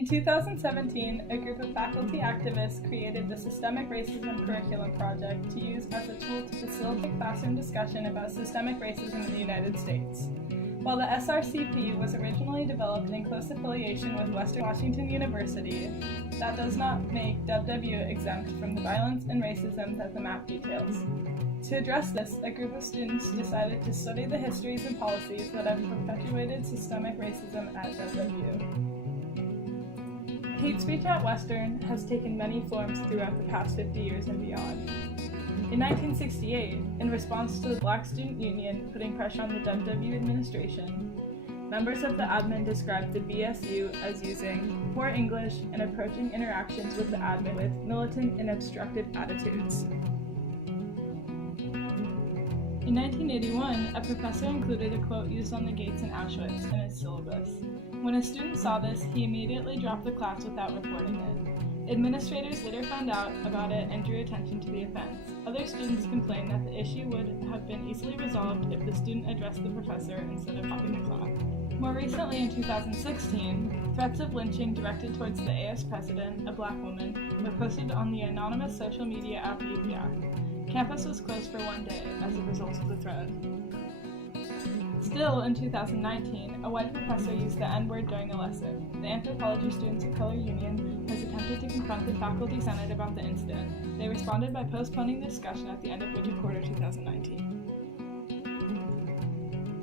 In 2017, a group of faculty activists created the Systemic Racism Curriculum Project to use as a tool to facilitate classroom discussion about systemic racism in the United States. While the SRCP was originally developed in close affiliation with Western Washington University, that does not make WWU exempt from the violence and racism that the map details. To address this, a group of students decided to study the histories and policies that have perpetuated systemic racism at WWU. Hate speech at Western has taken many forms throughout the past 50 years and beyond. In 1968, in response to the Black Student Union putting pressure on the WWU administration, members of the admin described the BSU as using poor English and approaching interactions with the admin with militant and obstructive attitudes. In 1981, a professor included a quote used on the gates in Auschwitz in his syllabus. When a student saw this, he immediately dropped the class without reporting it. Administrators later found out about it and drew attention to the offense. Other students complained that the issue would have been easily resolved if the student addressed the professor instead of dropping the class. More recently, in 2016, threats of lynching directed towards the AS president, a black woman, were posted on the anonymous social media app Yipyak. Campus was closed for one day as a result of the threat. Still, in 2019, a white professor used the N-word during a lesson. The Anthropology Students of Color Union has attempted to confront the Faculty Senate about the incident. They responded by postponing the discussion at the end of winter quarter 2019.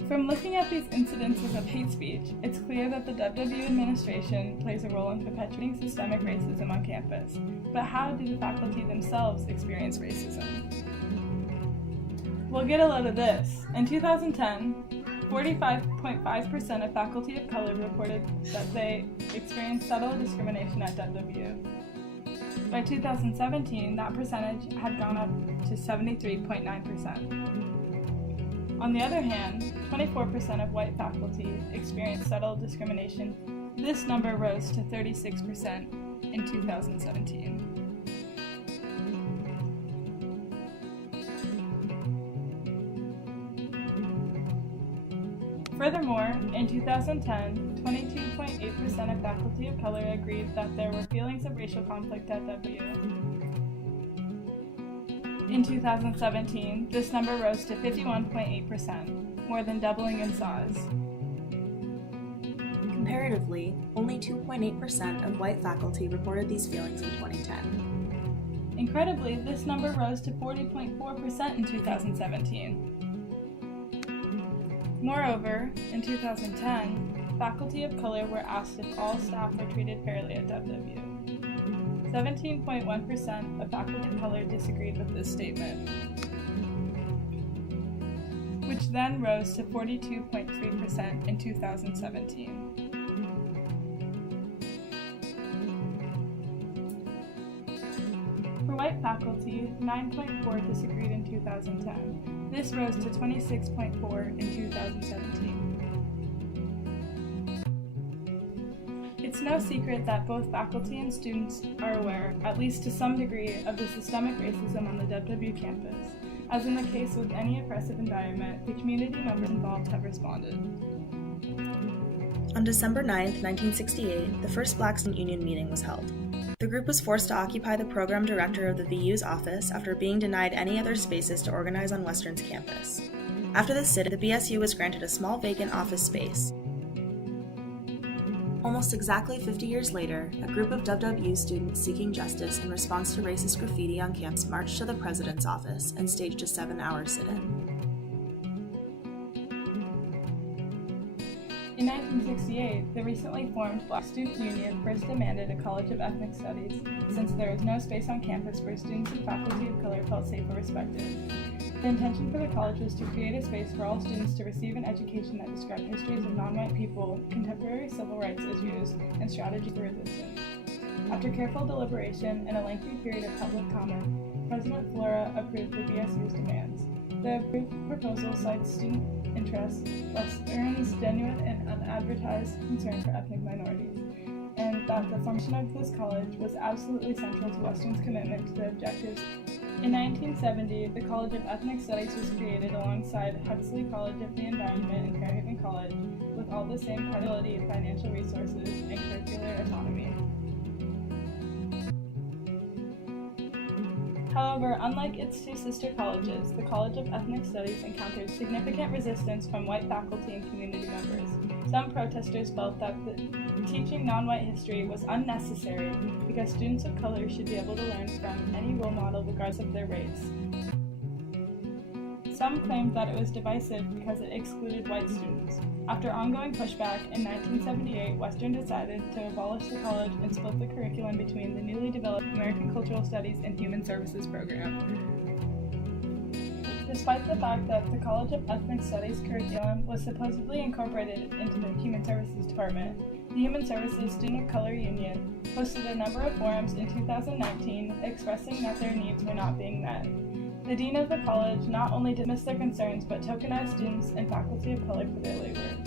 From looking at these incidences of hate speech, it's clear that the WWU administration plays a role in perpetuating systemic racism on campus. But how do the faculty themselves experience racism? We'll get a load of this. In 2010, 45.5% of faculty of color reported that they experienced subtle discrimination at WWU. By 2017, that percentage had gone up to 73.9%. On the other hand, 24% of white faculty experienced subtle discrimination. This number rose to 36% in 2017. Furthermore, in 2010, 22.8% of faculty of color agreed that there were feelings of racial conflict at WWU. In 2017, this number rose to 51.8%, more than doubling in size. Comparatively, only 2.8% of white faculty reported these feelings in 2010. Incredibly, this number rose to 40.4% in 2017. Moreover, in 2010, faculty of color were asked if all staff were treated fairly at WWU. 17.1% of faculty of color disagreed with this statement, which then rose to 42.3% in 2017. For white faculty, 9.4% disagreed in 2010. This rose to 26.4% in 2017. It's no secret that both faculty and students are aware, at least to some degree, of the systemic racism on the WWU campus. As in the case with any oppressive environment, the community members involved have responded. On December 9, 1968, the first Black Student Union meeting was held. The group was forced to occupy the program director of the VU's office after being denied any other spaces to organize on Western's campus. After the sit, the BSU was granted a small vacant office space. Almost exactly 50 years later, a group of WWU students seeking justice in response to racist graffiti on campus marched to the president's office and staged a 7-hour sit-in. In 1968, the recently formed Black Student Union first demanded a College of Ethnic Studies, since there was no space on campus where students and faculty of color felt safe or respected. The intention for the college was to create a space for all students to receive an education that described histories of non-white people, contemporary civil rights issues, and strategies for resistance. After careful deliberation and a lengthy period of public comment, President Flora approved the BSU's demands. The approved proposal cites student interest, Western's genuine and unadvertised concern for ethnic minorities, and that the formation of this college was absolutely central to Western's commitment to the objectives. In 1970, the College of Ethnic Studies was created alongside Huxley College of the Environment and Fairhaven College, with all the same credibility, financial resources, and curricular autonomy. However, unlike its two sister colleges, the College of Ethnic Studies encountered significant resistance from white faculty and community members. Some protesters felt that teaching non-white history was unnecessary because students of color should be able to learn from any role model regardless of their race. Some claimed that it was divisive because it excluded white students. After ongoing pushback, in 1978, Western decided to abolish the college and split the curriculum between the newly developed American Cultural Studies and Human Services program. Despite the fact that the College of Ethnic Studies curriculum was supposedly incorporated into the Human Services Department, the Human Services Student of Color Union hosted a number of forums in 2019 expressing that their needs were not being met. The dean of the college not only dismissed their concerns, but tokenized students and faculty of color for their labor.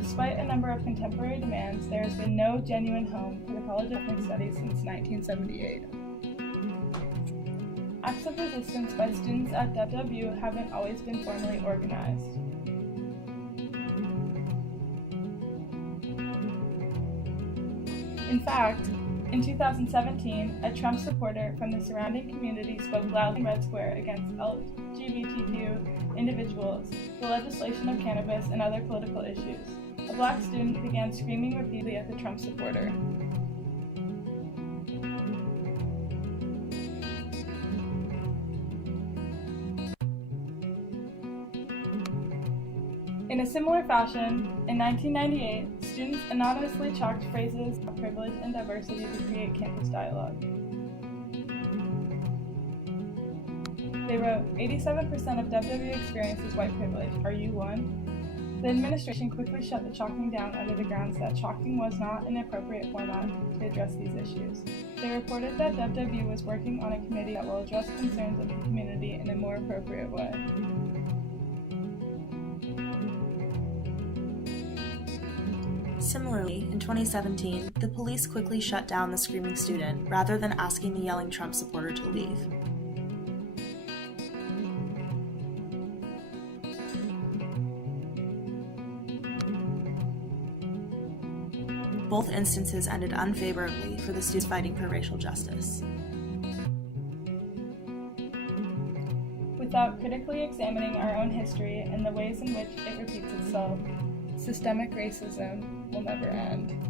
Despite a number of contemporary demands, there has been no genuine home for the College of Ethnic Studies since 1978. Acts of resistance by students at WWU haven't always been formally organized. In fact, in 2017, a Trump supporter from the surrounding community spoke loudly in Red Square against LGBTQ individuals, the legislation of cannabis, and other political issues. A black student began screaming repeatedly at the Trump supporter. In a similar fashion, in 1998, students anonymously chalked phrases of privilege and diversity to create campus dialogue. They wrote, 87% of WWU experiences white privilege. Are you one? The administration quickly shut the chalking down under the grounds that chalking was not an appropriate format to address these issues. They reported that WWU was working on a committee that will address concerns of the community in a more appropriate way. Similarly, in 2017, the police quickly shut down the screaming student rather than asking the yelling Trump supporter to leave. Both instances ended unfavorably for the students fighting for racial justice. Without critically examining our own history and the ways in which it repeats itself, systemic racism will never end.